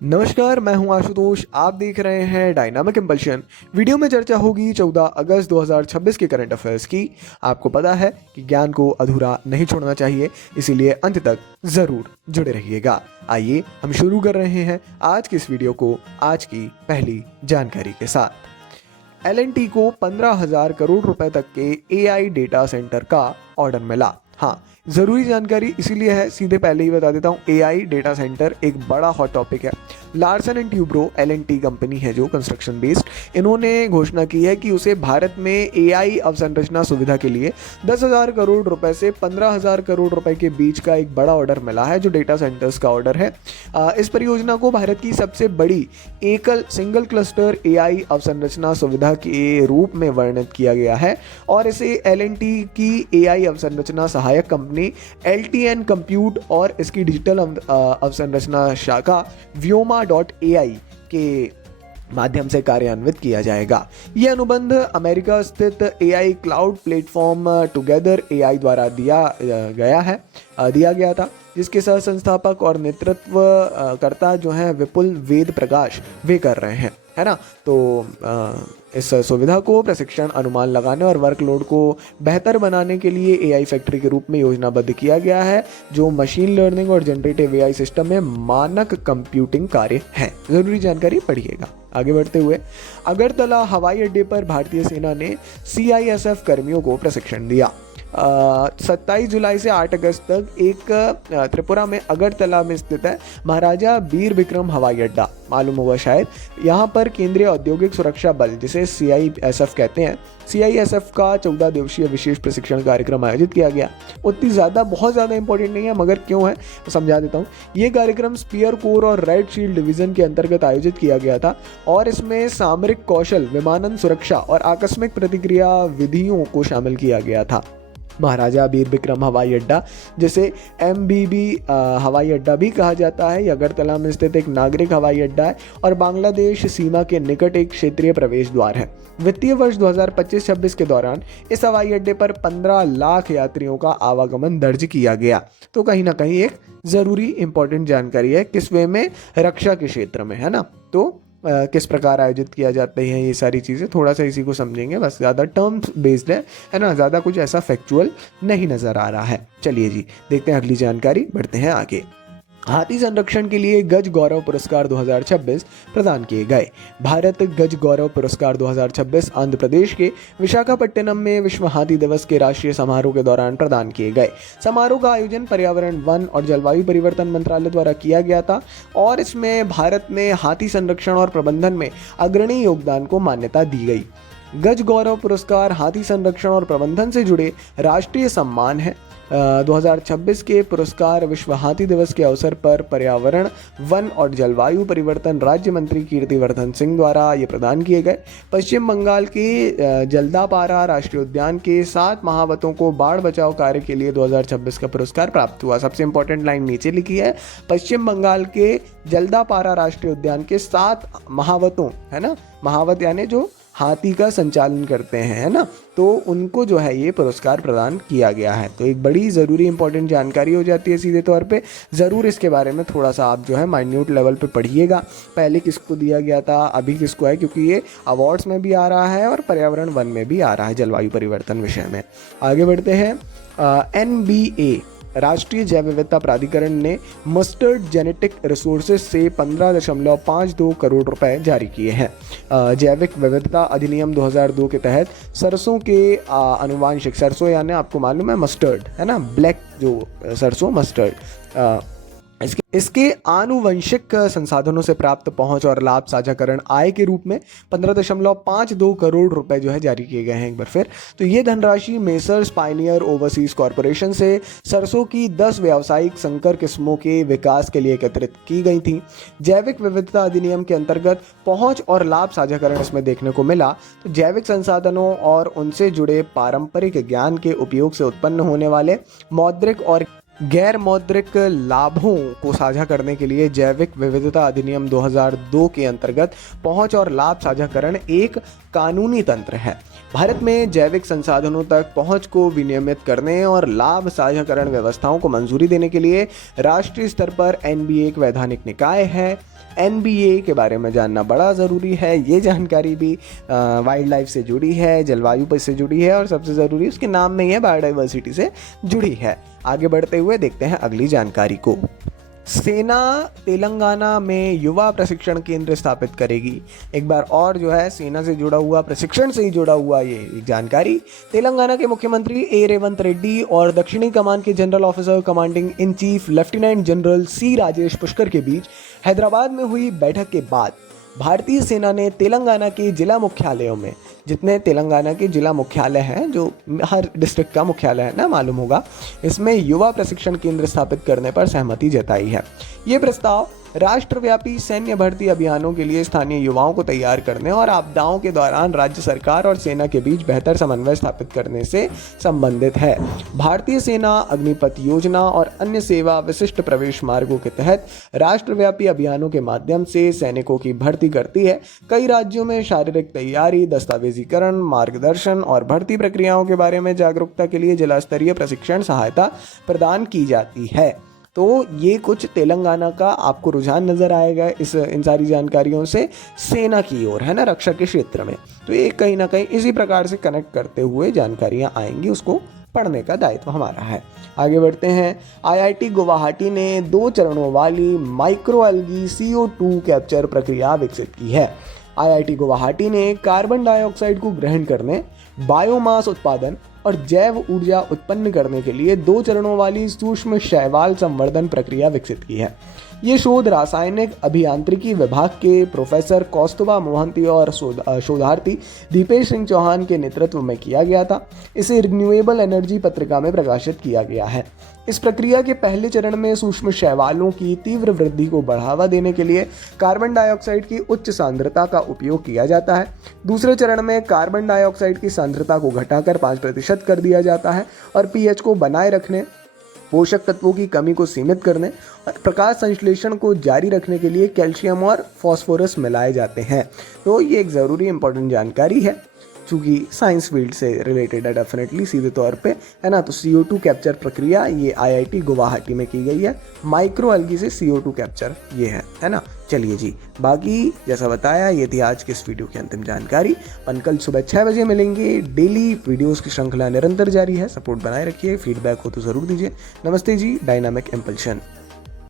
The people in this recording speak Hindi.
नमस्कार, मैं हूं आशुतोष। आप देख रहे हैं डायनामिक इम्पल्शन। वीडियो में चर्चा होगी 14 अगस्त 2026 के करंट अफेयर्स की। आपको पता है कि ज्ञान को अधूरा नहीं छोड़ना चाहिए, इसीलिए अंत तक जरूर जुड़े रहिएगा। आइए हम शुरू कर रहे हैं आज की इस वीडियो को आज की पहली जानकारी के साथ। एल&टी को 15,000 करोड़ रुपए तक के AI डेटा सेंटर का ऑर्डर मिला। हाँ, जरूरी जानकारी इसीलिए है, सीधे पहले ही बता देता हूँ। AI डेटा सेंटर एक बड़ा हॉट टॉपिक है। Larsen and Toubro L&T company है जो कंस्ट्रक्शन बेस्ड, इन्होंने घोषणा की है कि उसे भारत में AI अवसंरचना सुविधा के लिए 10,000 करोड़ रुपए से 15,000 करोड़ रुपए के बीच का एक बड़ा ऑर्डर मिला है, जो डेटा सेंटर्स का ऑर्डर है। इस परियोजना को भारत की सबसे बड़ी एकल सिंगल क्लस्टर AI अवसंरचना सुविधा के रूप में वर्णित किया गया है और इसे L&T की AI अवसंरचना सहायक कंपनी LTN कंप्यूट और इसकी डिजिटल अवसंरचना शाखा Vyoma.ai के माध्यम से कार्यान्वित किया जाएगा। यह अनुबंध अमेरिका स्थित AI cloud platform together AI द्वारा दिया गया था, जिसके सह संस्थापक और नेतृत्व करता जो है विपुल वेद प्रकाश वे कर रहे हैं, है ना। तो इस सुविधा को प्रशिक्षण, अनुमान लगाने और वर्कलोड को बेहतर बनाने के लिए AI फैक्ट्री के रूप में योजनाबद्ध किया गया है, जो मशीन लर्निंग और जनरेटिव AI सिस्टम में मानक कंप्यूटिंग कार्य है। जरूरी जानकारी पढ़िएगा। आगे बढ़ते हुए, अगरतला हवाई अड्डे पर भारतीय सेना ने CISF कर्मियों को प्रशिक्षण दिया। 27 जुलाई से 8 अगस्त तक एक त्रिपुरा में अगरतला में स्थित है महाराजा बीर विक्रम हवाई अड्डा, मालूम होगा शायद। यहाँ पर केंद्रीय औद्योगिक सुरक्षा बल, जिसे CISF कहते हैं, CISF का 14 दिवसीय विशेष प्रशिक्षण कार्यक्रम आयोजित किया गया। बहुत ज़्यादा इंपॉर्टेंट नहीं है, मगर क्यों है तो समझा देता हूँ। ये कार्यक्रम स्पीयर कोर और रेड शील्ड डिवीजन के अंतर्गत आयोजित किया गया था और इसमें सामरिक कौशल, विमानन सुरक्षा और आकस्मिक प्रतिक्रिया विधियों को शामिल किया गया था। महाराजा बीर विक्रम हवाई अड्डा, जिसे MBB हवाई अड्डा भी कहा जाता है, यह अगरतला में स्थित एक नागरिक हवाई अड्डा है और बांग्लादेश सीमा के निकट एक क्षेत्रीय प्रवेश द्वार है। वित्तीय वर्ष 2025-26 के दौरान इस हवाई अड्डे पर 15 लाख यात्रियों का आवागमन दर्ज किया गया। तो कहीं ना कहीं एक जरूरी इंपॉर्टेंट जानकारी है, किस वे में, रक्षा के क्षेत्र में, है ना। तो किस प्रकार आयोजित किया जाते हैं ये सारी चीज़ें, थोड़ा सा इसी को समझेंगे बस। ज़्यादा टर्म्स बेस्ड है ना, ज़्यादा कुछ ऐसा फैक्चुअल नहीं नज़र आ रहा है। चलिए जी, देखते हैं अगली जानकारी, बढ़ते हैं आगे। हाथी संरक्षण के लिए गज गौरव पुरस्कार 2026 प्रदान किए गए। भारत गज गौरव पुरस्कार 2026 आंध्र प्रदेश के विशाखापट्टनम में विश्व हाथी दिवस के राष्ट्रीय समारोह के दौरान प्रदान किए गए। समारोह का आयोजन पर्यावरण, वन और जलवायु परिवर्तन मंत्रालय द्वारा किया गया था और इसमें भारत में हाथी संरक्षण और प्रबंधन में अग्रणी योगदान को मान्यता दी गई। गज गौरव पुरस्कार हाथी संरक्षण और प्रबंधन से जुड़े राष्ट्रीय सम्मान है। 2026 के पुरस्कार विश्व हाथी दिवस के अवसर पर पर्यावरण, वन और जलवायु परिवर्तन राज्य मंत्री कीर्तिवर्धन सिंह द्वारा ये प्रदान किए गए। पश्चिम बंगाल के जल्दापारा राष्ट्रीय उद्यान के 7 महावतों को बाढ़ बचाव कार्य के लिए 2026 का पुरस्कार प्राप्त हुआ। सबसे इंपॉर्टेंट लाइन नीचे लिखी है, पश्चिम बंगाल के जल्दापारा राष्ट्रीय उद्यान के 7 महावतों, है ना, महावत यानी जो हाथी का संचालन करते हैं, है ना, तो उनको जो है ये पुरस्कार प्रदान किया गया है। तो एक बड़ी ज़रूरी इंपॉर्टेंट जानकारी हो जाती है सीधे तौर पे। ज़रूर इसके बारे में थोड़ा सा आप जो है माइन्यूट लेवल पे पढ़िएगा, पहले किसको दिया गया था, अभी किसको है, क्योंकि ये अवार्ड्स में भी आ रहा है और पर्यावरण वन में भी आ रहा है, जलवायु परिवर्तन विषय में। आगे बढ़ते हैं। NBA राष्ट्रीय जैव विविधता प्राधिकरण ने मस्टर्ड जेनेटिक रिसोर्सेज से 15.52 करोड़ रुपए जारी किए हैं। जैविक विविधता अधिनियम 2002 के तहत सरसों के आनुवांशिक, सरसों यानी आपको मालूम है मस्टर्ड, है ना, ब्लैक जो सरसों मस्टर्ड, इसके आनुवंशिक संसाधनों से प्राप्त पहुंच और लाभ साझाकरण आय के रूप में 15.52 करोड़ रुपए जो है जारी किए गए हैं। एक बार फिर, तो ये धनराशि मेसर्स पायनियर ओवरसीज कॉरपोरेशन से सरसों की 10 व्यावसायिक संकर किस्मों के विकास के लिए एकत्रित की गई थी। जैविक विविधता अधिनियम के अंतर्गत पहुंच और लाभ साझाकरण इसमें देखने को मिला। तो जैविक संसाधनों और उनसे जुड़े पारंपरिक ज्ञान के उपयोग से उत्पन्न होने वाले मौद्रिक और गैर मौद्रिक लाभों को साझा करने के लिए जैविक विविधता अधिनियम 2002 के अंतर्गत पहुंच और लाभ साझाकरण एक कानूनी तंत्र है। भारत में जैविक संसाधनों तक पहुंच को विनियमित करने और लाभ साझाकरण व्यवस्थाओं को मंजूरी देने के लिए राष्ट्रीय स्तर पर NBA एक वैधानिक निकाय है। NBA के बारे में जानना बड़ा ज़रूरी है। ये जानकारी भी वाइल्ड लाइफ से जुड़ी है, जलवायु पर से जुड़ी है और सबसे ज़रूरी उसके नाम में ही है, बायोडाइवर्सिटी से जुड़ी है। आगे बढ़ते हुए देखते हैं अगली जानकारी को। सेना तेलंगाना में युवा प्रशिक्षण केंद्र स्थापित करेगी। एक बार और जो है सेना से जुड़ा हुआ, प्रशिक्षण से ही जुड़ा हुआ ये जानकारी। तेलंगाना के मुख्यमंत्री ए रेवंत रेड्डी और दक्षिणी कमान के general officer commanding in chief lieutenant general C Rajesh Pushkar के बीच हैदराबाद में हुई बैठक के बाद भारतीय सेना ने तेलंगाना के जिला मुख्यालयों में, जितने तेलंगाना के जिला मुख्यालय हैं, जो हर डिस्ट्रिक्ट का मुख्यालय है ना, मालूम होगा, इसमें युवा प्रशिक्षण केंद्र स्थापित करने पर सहमति जताई है। ये प्रस्ताव राष्ट्रव्यापी सैन्य भर्ती अभियानों के लिए स्थानीय युवाओं को तैयार करने और आपदाओं के दौरान राज्य सरकार और सेना के बीच बेहतर समन्वय स्थापित करने से संबंधित है। भारतीय सेना अग्निपथ योजना और अन्य सेवा विशिष्ट प्रवेश मार्गों के तहत राष्ट्रव्यापी अभियानों के माध्यम से सैनिकों की भर्ती करती है। कई राज्यों में शारीरिक तैयारी, दस्तावेजीकरण, मार्गदर्शन और भर्ती प्रक्रियाओं के बारे में जागरूकता के लिए जिला स्तरीय प्रशिक्षण सहायता प्रदान की जाती है। तो ये कुछ तेलंगाना का आपको रुझान नज़र आएगा इन सारी जानकारियों से सेना की ओर, है ना, रक्षा के क्षेत्र में। तो ये कहीं ना कहीं इसी प्रकार से कनेक्ट करते हुए जानकारियाँ आएंगी, उसको पढ़ने का दायित्व हमारा है। आगे बढ़ते हैं। IIT गुवाहाटी ने 2 चरणों वाली माइक्रो एल्गी CO2 कैप्चर प्रक्रिया विकसित की है। IIT गुवाहाटी ने कार्बन डाइऑक्साइड को ग्रहण करने, बायोमास उत्पादन और जैव ऊर्जा उत्पन्न करने के लिए 2 चरणों वाली सूक्ष्म शैवाल संवर्धन प्रक्रिया विकसित की है। ये शोध रासायनिक अभियांत्रिकी विभाग के प्रोफेसर कौस्तुभा मोहंती और शोधार्थी दीपेश सिंह चौहान के नेतृत्व में किया गया था। इसे रिन्यूएबल एनर्जी पत्रिका में प्रकाशित किया गया है। इस प्रक्रिया के पहले चरण में सूक्ष्म शैवालों की तीव्र वृद्धि को बढ़ावा देने के लिए कार्बन डाइऑक्साइड की उच्च सांद्रता का उपयोग किया जाता है। दूसरे चरण में कार्बन डाइऑक्साइड की सांद्रता को घटाकर 5% कर दिया जाता है और pH को बनाए रखने, पोषक तत्वों की कमी को सीमित करने और प्रकाश संश्लेषण को जारी रखने के लिए कैल्शियम और फास्फोरस मिलाए जाते हैं। तो ये एक ज़रूरी इंपॉर्टेंट जानकारी है, चूँकि साइंस फील्ड से रिलेटेड है डेफिनेटली सीधे तौर पे, है ना। तो CO2 कैप्चर प्रक्रिया ये IIT गुवाहाटी में की गई है। माइक्रो एल्गी से CO2 कैप्चर ये है ना। चलिए जी, बाकी जैसा बताया ये थी आज के इस वीडियो की अंतिम जानकारी। अपन कल सुबह 6 बजे मिलेंगे। डेली वीडियोस की श्रृंखला निरंतर जारी है, सपोर्ट बनाए रखिए, फीडबैक हो तो ज़रूर दीजिए। नमस्ते जी, डायनामिक इम्पल्शन।